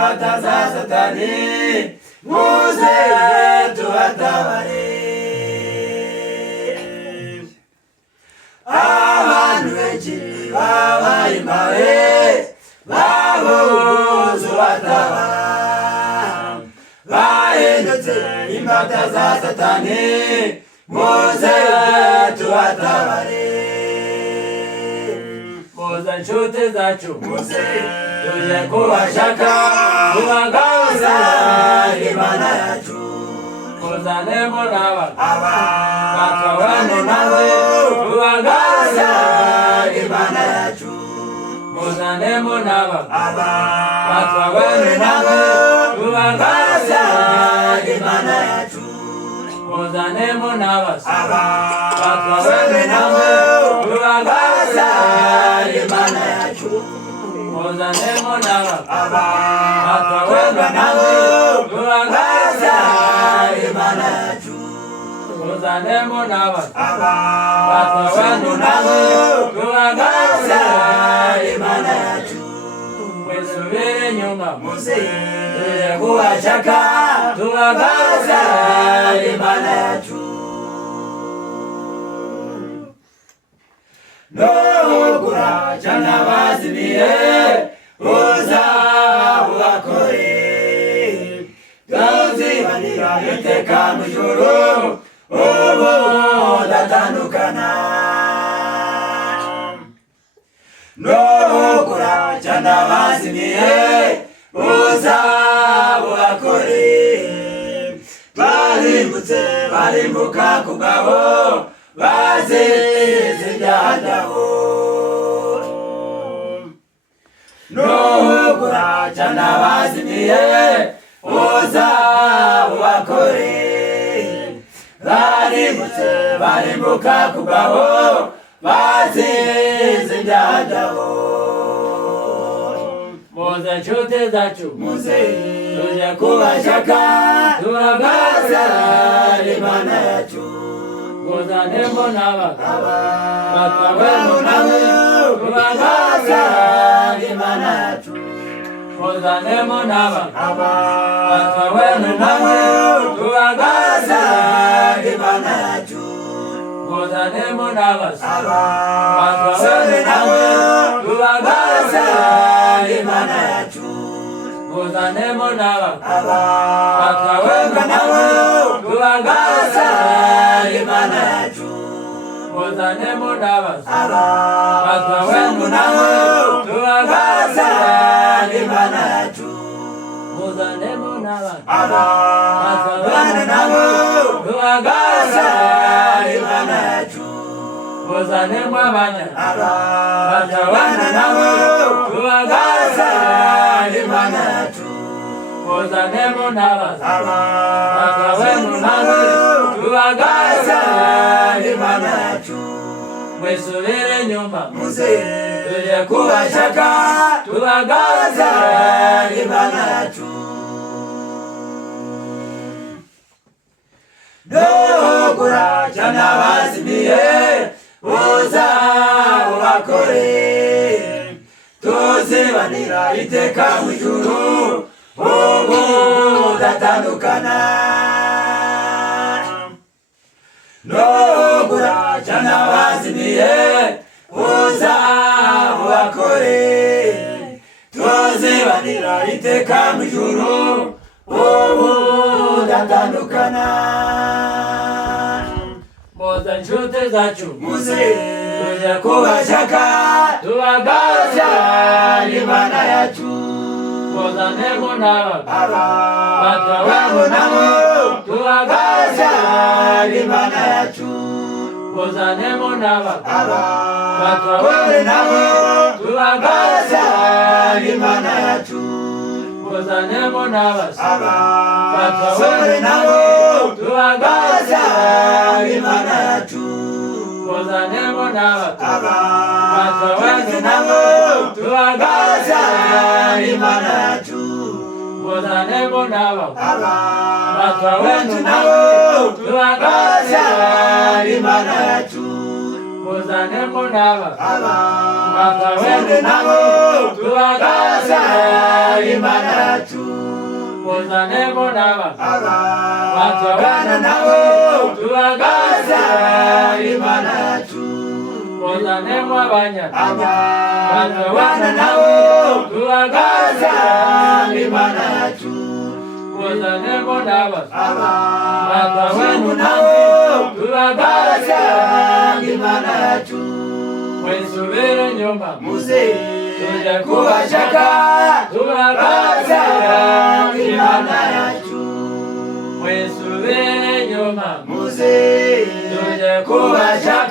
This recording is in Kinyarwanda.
imbata za Satani, muze tubatabare. Abantu benshi babaye impabe, babuze ubatabara, bahindutse imbata za Satani, muze tubatabare. Muze nshuti zacu, muze tuje kubashaka, kubagaruza Imana yacu. Muzanemo n'abana batwabane nabo, kubagaruza Imana yacu. Muzanemo n'abana batwabane nabo, kubagaruza Imana yacu. Muzanemo n'abana batwabane nabo, kubagaruza Imana yacu. Muzanemo n'abana batwabane nabo, kubagaruza Imana yacu. Muzanemo n'abana batwabane nabo, kubagaruza Imana yacu. Mwisubire inyuma, muze tuje kubashaka, tubagaruza Imana yacu. Nugura cyane abazimiye, uza ubakore, tuzibanira iteka mu ijuru, ubu datandukana. Nugura cyane abazimiye, uza ubakore, barimbutse barimbuka ku bwabo, bazize ibyaha byabo. Nugura cyane abazimiye, uza ubakore, barimbutse barimbuka ku bwabo, bazize ibyaha byabo. Muze nshuti zacu, muze tuje kubashaka, tubagaruza Imana yacu. Muzanemo n'abana batwabane nabo, kubagaruza Imana yacu. Muzanemo n'abana batwabane nabo, kubagaruza Imana yacu. Muzanemo n'abana batwabane nabo, kubagaruza Imana yacu. Muzanemo n'abana batwabane nabo, kubagaruza Imana yacu. Muzanemo n'abana batwabane nabo, kubagaruza Imana yacu. Muzanemo n'abana batwabane nabo, kubagaruza Imana yacu. Muzanemo abanyana batwabane nabo, kubagaruza Imana yacu. Muzanemo n'abana batwabane nabo, kubagaruza Imana yacu. Mwisubire inyuma, muze tuje kubashaka, tubagaruza Imana yacu. Nugura cyane abazimiye, uza ubakore, tuzibanira iteka mu ijuru, ubu datandukana. Nugura cyane abazimiye, uza ubakore, tuzibanira iteka mu ijuru, ubu datandukana. Muze nshuti zacu, muze tuje kubashaka, tubagaruza Imana yacu. Muzanemo n'abana batwabane nabo, kubagaruza Imana yacu. Muzanemo n'abana batwabane nabo, kubagaruza Imana yacu. Muzanemo n'abana batwabane nabo, kubagaruza Imana yacu. Muzanemo n'abana batwabane nabo, kubagaruza Imana yacu. Muzanemo n'abana batwabane nabo, kubagaruza Imana yacu. Muzanemo n'abana batwabane nabo, kubagaruza Imana yacu. yacu muzanemo n'abagabo abana nabo tubagaza Imana yacu muzanemo abanyarwanda abana nabo tubagaza Imana yacu muzanemo n'abagabo abahungu nabo tubagaza Imana yacu mwisubire inyuma muze tujya kubashaka tubagaza Imana yacu mwisubire inyuma muze tujya kubashaka